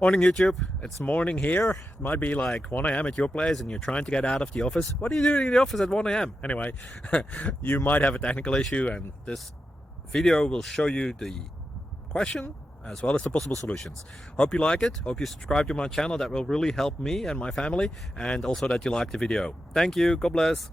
Morning YouTube, it's morning here. It might be like 1 a.m. at your place and you're trying to get out of the office. What are you doing in the office at 1 a.m.? Anyway, you might have a technical issue and this video will show you the question as well as the possible solutions. Hope you like it, hope you subscribe to my channel. That will really help me and my family, and also that you like the video. Thank you, God bless.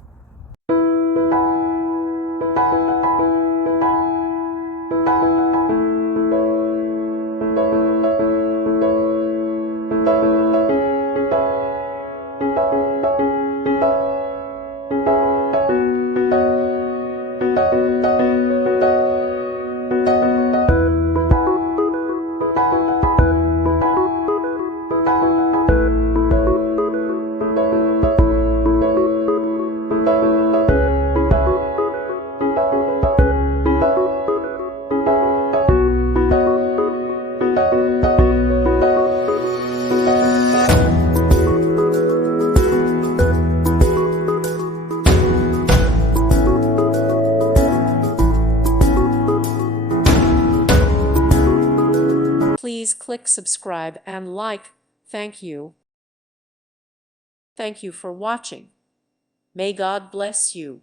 Please click subscribe and like. Thank you. Thank you for watching. May God bless you.